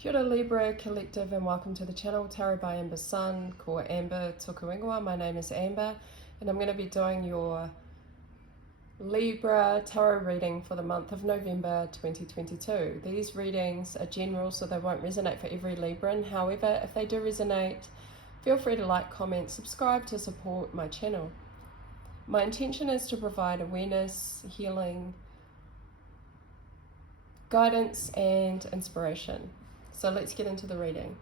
Kia ora Libra Collective and welcome to the channel Tarot by Amber Sun, ko Amber Tuku Ingoa. My name is Amber and I'm going to be doing your Libra Tarot reading for the month of November 2022. These readings are general, so they won't resonate for every Libran. However, if they do resonate, feel free to like, comment, subscribe to support my channel. My intention is to provide awareness, healing, guidance and inspiration. So let's get into the reading.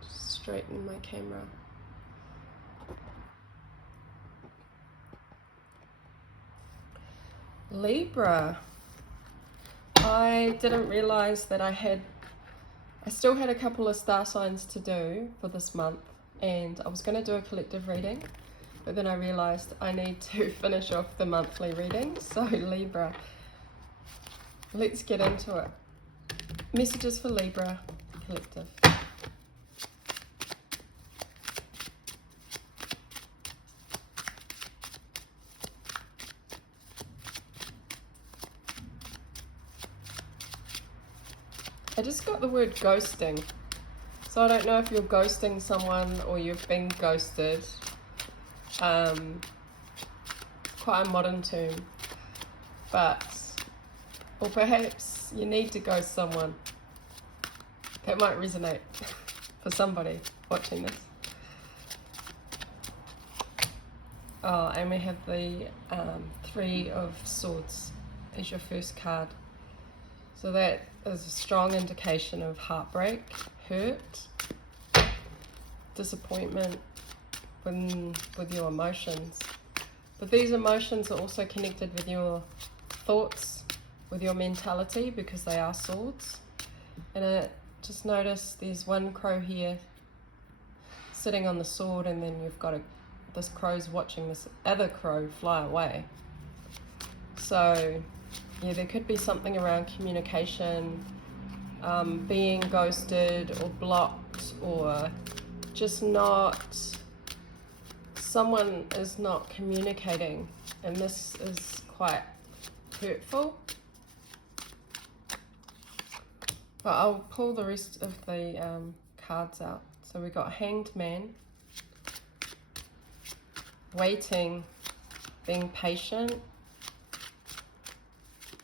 Just straighten my camera. Libra. I didn't realize that I still had a couple of star signs to do for this month, and I was going to do a collective reading, but then I realized I need to finish off the monthly reading. So Libra, let's get into it. Messages for Libra Collective. I just got the word ghosting. So I don't know if you're ghosting someone or you've been ghosted. Quite a modern term. Or perhaps you need to ghost someone. That might resonate for somebody watching this. Oh, and we have the Three of Swords as your first card. So that is a strong indication of heartbreak, hurt, disappointment with your emotions. But these emotions are also connected with your thoughts, with your mentality, because they are swords. And just notice there's one crow here sitting on the sword, and then you've got this crow's watching this other crow fly away. So yeah, there could be something around communication, being ghosted or blocked, or just someone is not communicating, and this is quite hurtful. But I'll pull the rest of the cards out. So we got Hanged Man, waiting, being patient,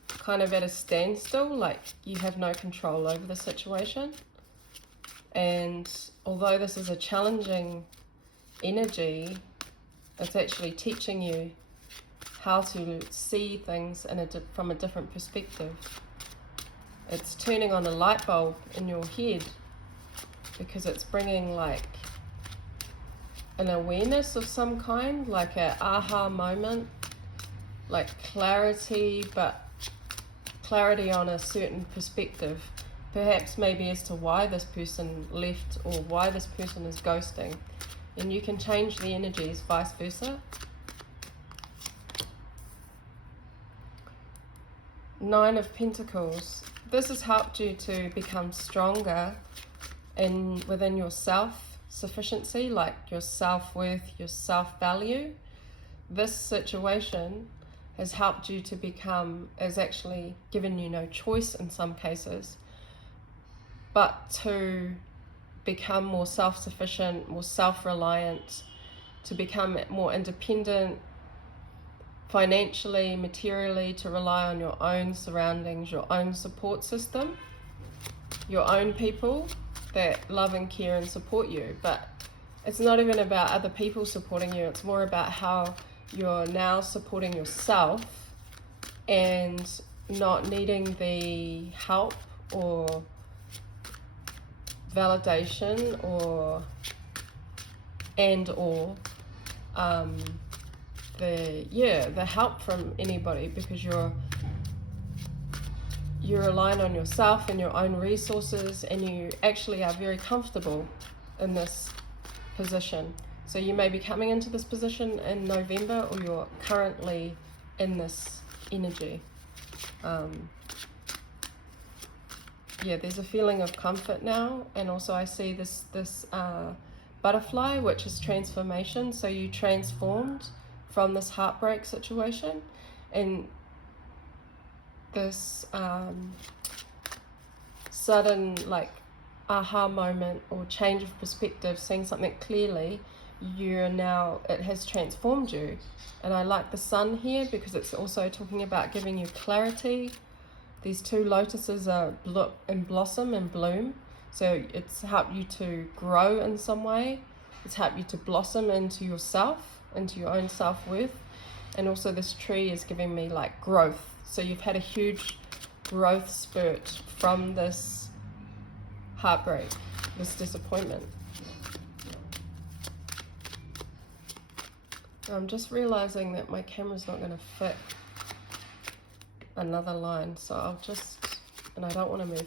kind of at a standstill, like you have no control over the situation. And although this is a challenging energy, it's actually teaching you how to see things from a different perspective. It's turning on a light bulb in your head, because it's bringing like an awareness of some kind, like an aha moment, like clarity, but clarity on a certain perspective, perhaps maybe as to why this person left or why this person is ghosting, and you can change the energies vice versa. Nine of Pentacles. This has helped you to become stronger within your self-sufficiency, like your self-worth, your self-value. This situation has helped you to has actually given you no choice in some cases, but to become more self-sufficient, more self-reliant, to become more independent, financially, materially, to rely on your own surroundings, your own support system, your own people that love and care and support you. But it's not even about other people supporting you, it's more about how you're now supporting yourself and not needing the help or validation or the help from anybody, because you're relying on yourself and your own resources, and you actually are very comfortable in this position. So you may be coming into this position in November, or you're currently in this energy. There's a feeling of comfort now, and also I see this butterfly, which is transformation. So you transformed from this heartbreak situation, and this sudden like aha moment or change of perspective, seeing something clearly, it has transformed you. And I like the sun here because it's also talking about giving you clarity. These two lotuses are in blossom and bloom, so it's helped you to grow in some way. It's helped you to blossom into yourself, into your own self-worth. And also this tree is giving me like growth, so you've had a huge growth spurt from this heartbreak, this disappointment. I'm just realizing that my camera's not going to fit another line, so and I don't want to move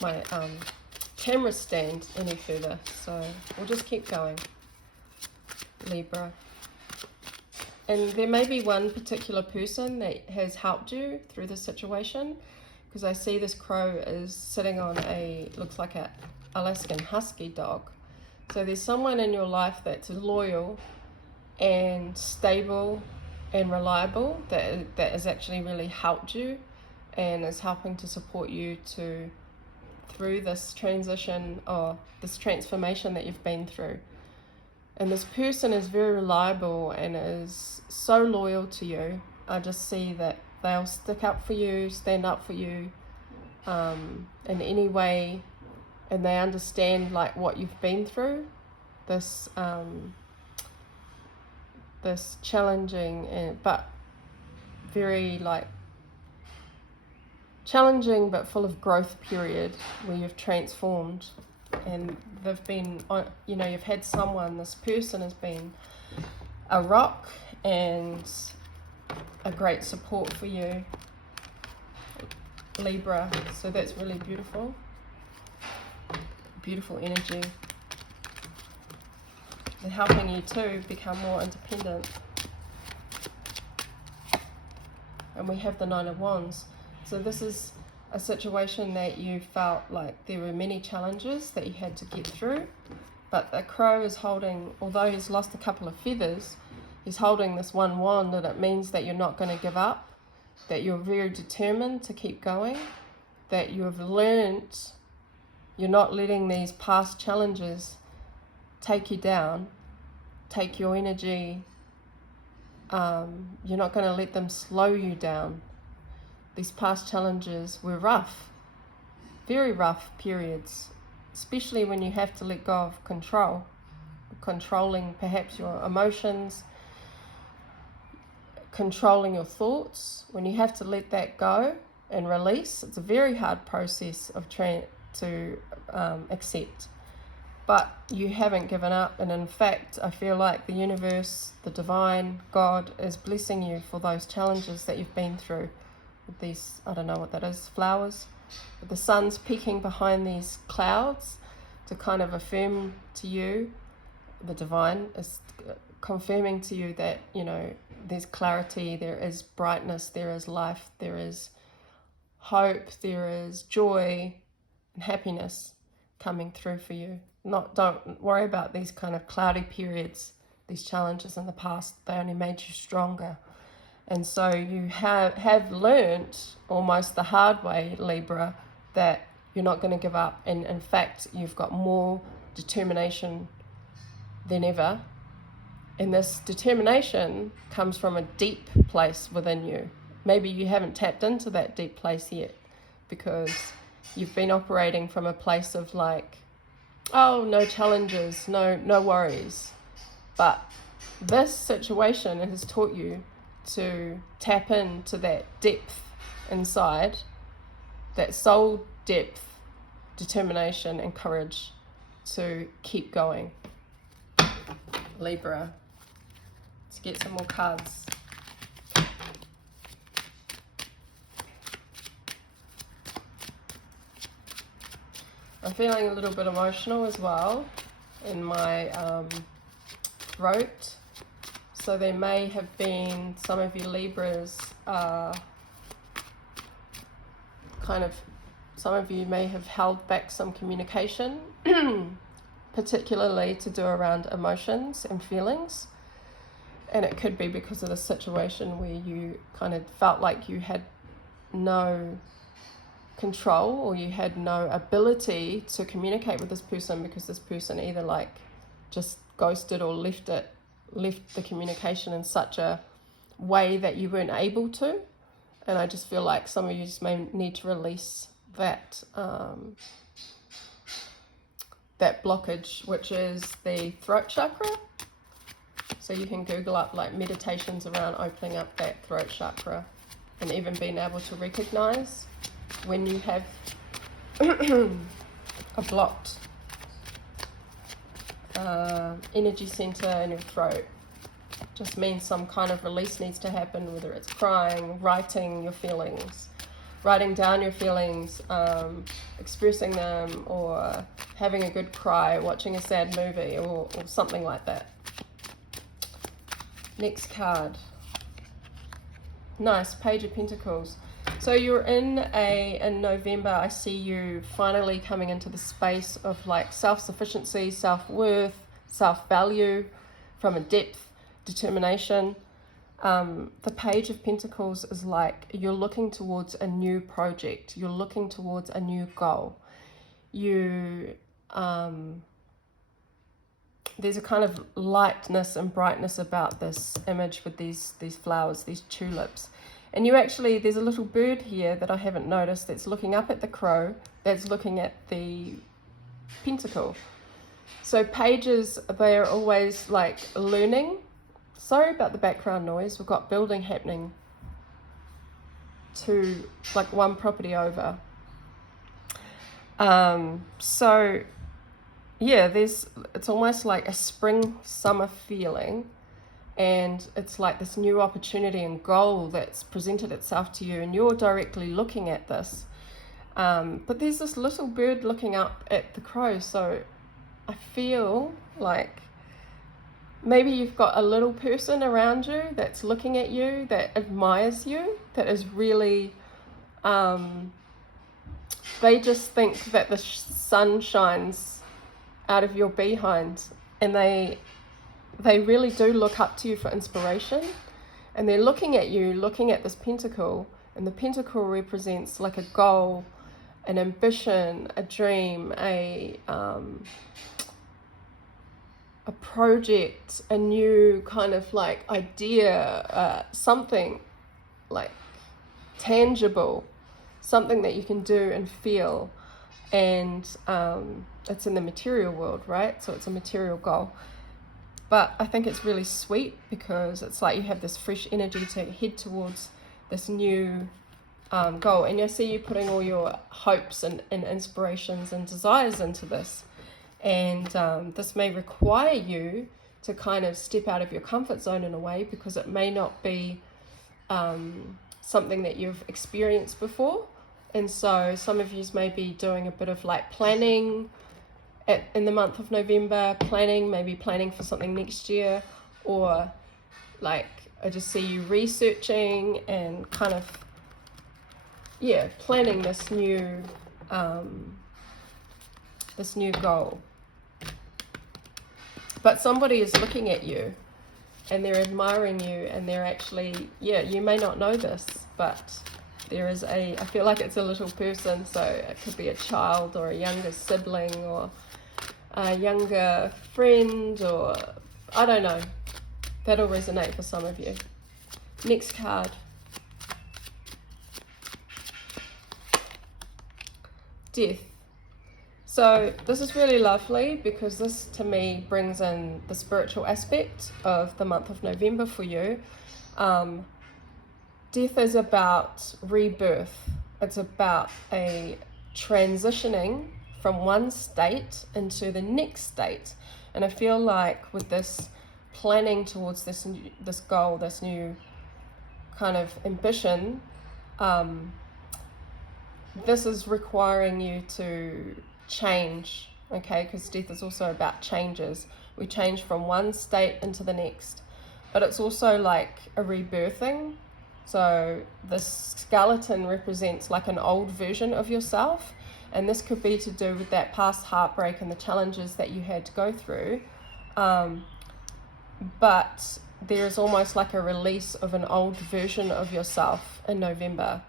my camera stand any further, so we'll just keep going, Libra. And there may be one particular person that has helped you through this situation, because I see this crow is sitting on looks like a Alaskan Husky dog. So there's someone in your life that's loyal and stable and reliable that has actually really helped you and is helping to support you through this transition or this transformation that you've been through. And this person is very reliable and is so loyal to you. I just see that they'll stick up for you, stand up for you in any way, and they understand like what you've been through, this challenging but very like challenging but full of growth period where you've transformed. And they've been, you've had this person has been a rock and a great support for you, Libra. So that's really beautiful. Beautiful energy. They're helping you to become more independent. And we have the Nine of Wands. So this is a situation that you felt like there were many challenges that you had to get through, but the crow is holding, although he's lost a couple of feathers, he's holding this one wand, and it means that you're not going to give up, that you're very determined to keep going, that you have learned, you're not letting these past challenges take you down, take your energy, you're not going to let them slow you down. These past challenges were rough, very rough periods, especially when you have to let go of controlling perhaps your emotions, controlling your thoughts. When you have to let that go and release, it's a very hard process to accept. But you haven't given up, and in fact, I feel like the universe, the divine, God is blessing you for those challenges that you've been through. With these, I don't know what that is, flowers. But the sun's peeking behind these clouds to kind of affirm to you, the divine is confirming to you that, there's clarity, there is brightness, there is life, there is hope, there is joy and happiness coming through for you. Don't worry about these kind of cloudy periods, these challenges in the past. They only made you stronger. And so you have learnt almost the hard way, Libra, that you're not going to give up. And in fact, you've got more determination than ever. And this determination comes from a deep place within you. Maybe you haven't tapped into that deep place yet because you've been operating from a place of like, oh, no challenges, no worries. But this situation has taught you to tap into that depth inside, that soul depth, determination and courage to keep going. Libra. Let's get some more cards. I'm feeling a little bit emotional as well in my throat. So there may have been some of you Libras, some of you may have held back some communication, particularly to do around emotions and feelings. And it could be because of the situation where you kind of felt like you had no control, or you had no ability to communicate with this person because this person either like just ghosted or left the communication in such a way that you weren't able to. And I just feel like some of you just may need to release that that blockage, which is the throat chakra. So you can Google up like meditations around opening up that throat chakra, and even being able to recognize when you have a blocked energy center in your throat. Just means some kind of release needs to happen, whether it's crying, writing your feelings, writing down your feelings, expressing them, or having a good cry, watching a sad movie, or something like that. Next card. Nice, Page of Pentacles. So you're in November, I see you finally coming into the space of like self-sufficiency, self-worth, self-value from a depth, determination. The Page of Pentacles is like you're looking towards a new project. You're looking towards a new goal. There's a kind of lightness and brightness about this image with these flowers, these tulips. And you actually, there's a little bird here that I haven't noticed that's looking up at the crow, that's looking at the pentacle. So pages, they are always like learning. Sorry about the background noise. We've got building happening to like one property over. So yeah, it's almost like a spring summer feeling, and it's like this new opportunity and goal that's presented itself to you, and you're directly looking at this. But there's this little bird looking up at the crow, so I feel like maybe you've got a little person around you that's looking at you, that admires you, that is really, they just think that the sun shines out of your behind, and they really do look up to you for inspiration, and they're looking at you, looking at this pentacle, and the pentacle represents like a goal, an ambition, a dream, a project, a new kind of like idea, something like tangible, something that you can do and feel. And it's in the material world, right? So it's a material goal. But I think it's really sweet because it's like you have this fresh energy to head towards this new goal. And I see you putting all your hopes and inspirations and desires into this. And this may require you to kind of step out of your comfort zone in a way, because it may not be something that you've experienced before. And so some of you may be doing a bit of like planning in the month of November, maybe planning for something next year, or like I just see you researching and kind of, yeah, planning this new goal. But somebody is looking at you and they're admiring you, and they're actually, yeah, you may not know this, but there is I feel like it's a little person, so it could be a child or a younger sibling or a younger friend, or I don't know. That'll resonate for some of you. Next card. Death. So this is really lovely because this to me brings in the spiritual aspect of the month of November for you. Death is about rebirth. It's about a transitioning from one state into the next state. And I feel like with this planning towards this goal, this new kind of ambition, this is requiring you to change, okay? Because death is also about changes. We change from one state into the next. But it's also like a rebirthing. So this skeleton represents like an old version of yourself, and this could be to do with that past heartbreak and the challenges that you had to go through. But there's almost like a release of an old version of yourself in November.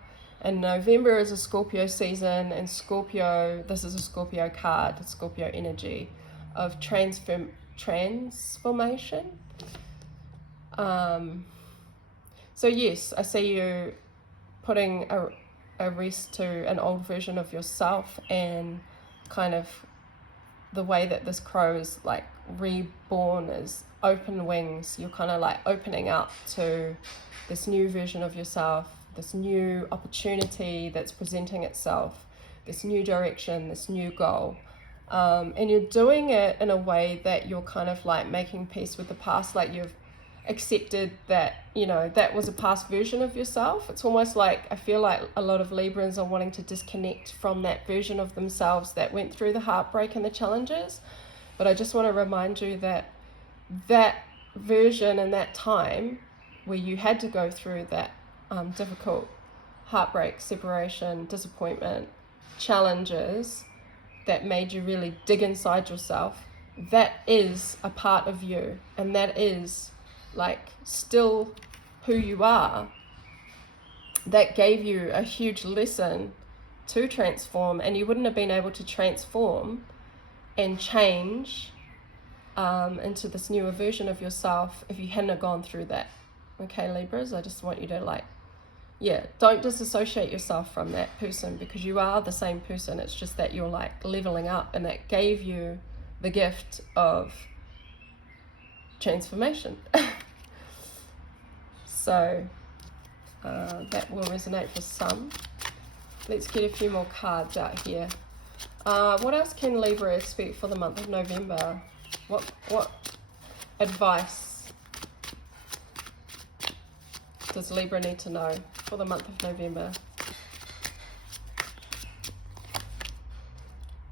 And November is a Scorpio season, and Scorpio, this is a Scorpio card, Scorpio energy of transformation. So yes, I see you putting a rest to an old version of yourself, and kind of the way that this crow is like reborn is open wings. You're kind of like opening up to this new version of yourself, this new opportunity that's presenting itself, this new direction, this new goal. And you're doing it in a way that you're kind of like making peace with the past, like you've accepted that, you know, that was a past version of yourself. It's almost like, I feel like a lot of Librans are wanting to disconnect from that version of themselves that went through the heartbreak and the challenges. But I just want to remind you that that version and that time where you had to go through that difficult heartbreak, separation, disappointment, challenges that made you really dig inside yourself, that is a part of you, and that is like still who you are. That gave you a huge lesson to transform, and you wouldn't have been able to transform and change into this newer version of yourself if you hadn't have gone through that. Okay, Libras, I just want you to like, yeah, don't disassociate yourself from that person, because you are the same person. It's just that you're like leveling up, and that gave you the gift of transformation. So that will resonate for some. Let's get a few more cards out here. What else can Libra expect for the month of November? What advice does Libra need to know for the month of November?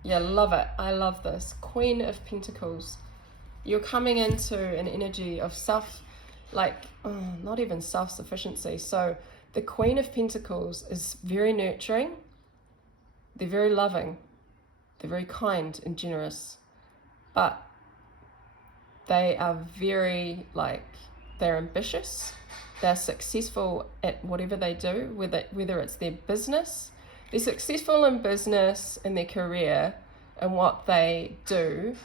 Yeah, love it. I love this. Queen of Pentacles. You're coming into an energy of not even self-sufficiency. So the Queen of Pentacles is very nurturing. They're very loving. They're very kind and generous. But they are very, they're ambitious. They're successful at whatever they do, whether it's their business. They're successful in business, in their career, and what they do.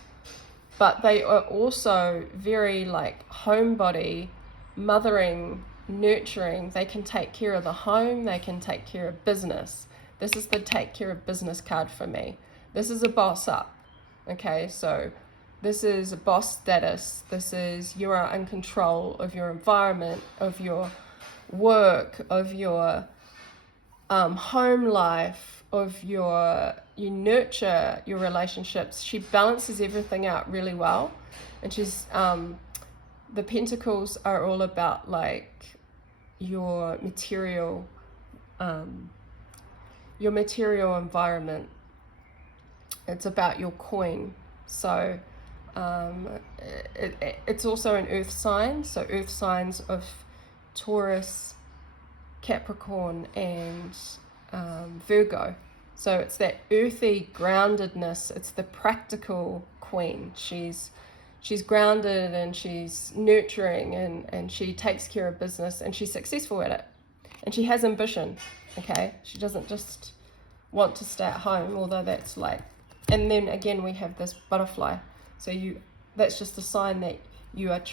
But they are also very homebody, mothering, nurturing. They can take care of the home. They can take care of business. This is the take care of business card for me. This is a boss up. Okay, so this is a boss status. This is you are in control of your environment, of your work, of your home life, of you nurture your relationships. She balances everything out really well, and she's the Pentacles are all about your material environment. It's about your coin. So it's also an earth sign. So earth signs of Taurus, Capricorn, and Virgo. So it's that earthy groundedness. It's the practical queen. She's grounded, and she's nurturing, and she takes care of business, and she's successful at it, and she has ambition. Okay, she doesn't just want to stay at home, although that's and then again we have this butterfly. So that's just a sign that you have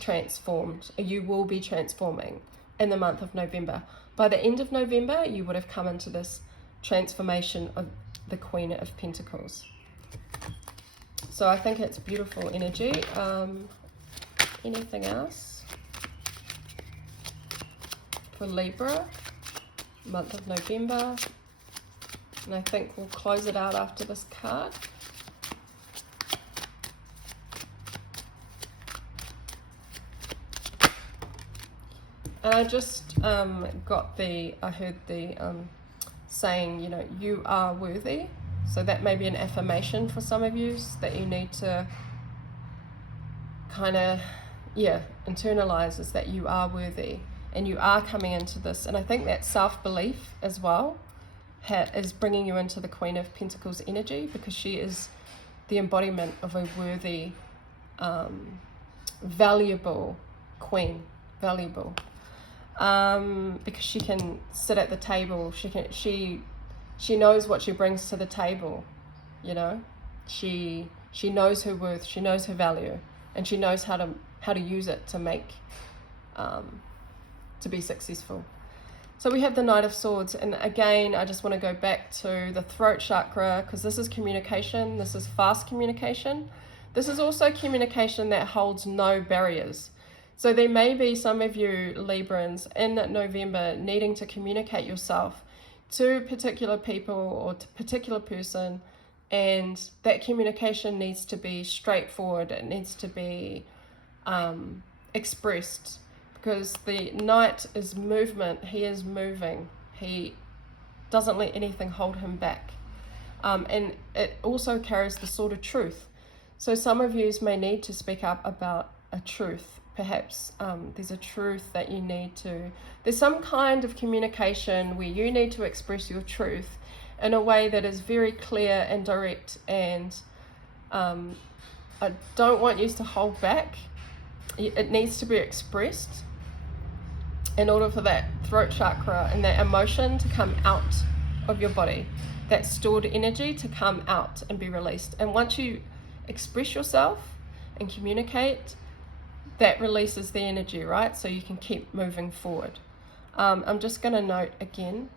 transformed, or you will be transforming in the month of November. By the end of November, you would have come into this transformation of the Queen of Pentacles. So I think it's beautiful energy. Anything else for Libra, month of November? And I think we'll close it out after this card. And I just I heard the saying, you are worthy. So that may be an affirmation for some of you that you need to kind of, internalize, is that you are worthy, and you are coming into this. And I think that self-belief as well is bringing you into the Queen of Pentacles energy, because she is the embodiment of a worthy, valuable queen. Valuable. because she can sit at the table. She knows what she brings to the table, you know. She knows her worth, she knows her value, and she knows how to use it to make to be successful. So we have the Knight of Swords, and again, I just want to go back to the throat chakra, because this is communication, this is fast communication. This is also communication that holds no barriers. So there may be some of you Librans in November needing to communicate yourself to particular people or to a particular person, and that communication needs to be straightforward, it needs to be expressed. Because the Knight is movement, he is moving, he doesn't let anything hold him back. And it also carries the sword of truth. So some of you may need to speak up about a truth. Perhaps there's a truth that you need to, there's some kind of communication where you need to express your truth in a way that is very clear and direct, and I don't want you to hold back. It needs to be expressed in order for that throat chakra and that emotion to come out of your body, that stored energy to come out and be released. And once you express yourself and communicate, that releases the energy, right? So you can keep moving forward. I'm just going to note again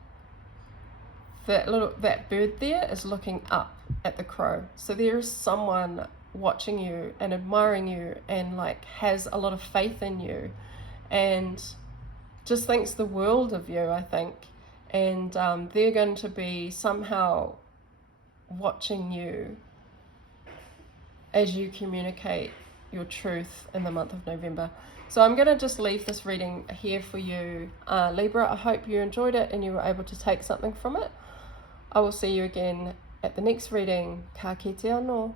that bird there is looking up at the crow. So there is someone watching you and admiring you and like has a lot of faith in you and just thinks the world of you, I think. And they're going to be somehow watching you as you communicate your truth in the month of November. So I'm going to just leave this reading here for you, Libra. I hope you enjoyed it and you were able to take something from it. I will see you again at the next reading. Ka kite anō.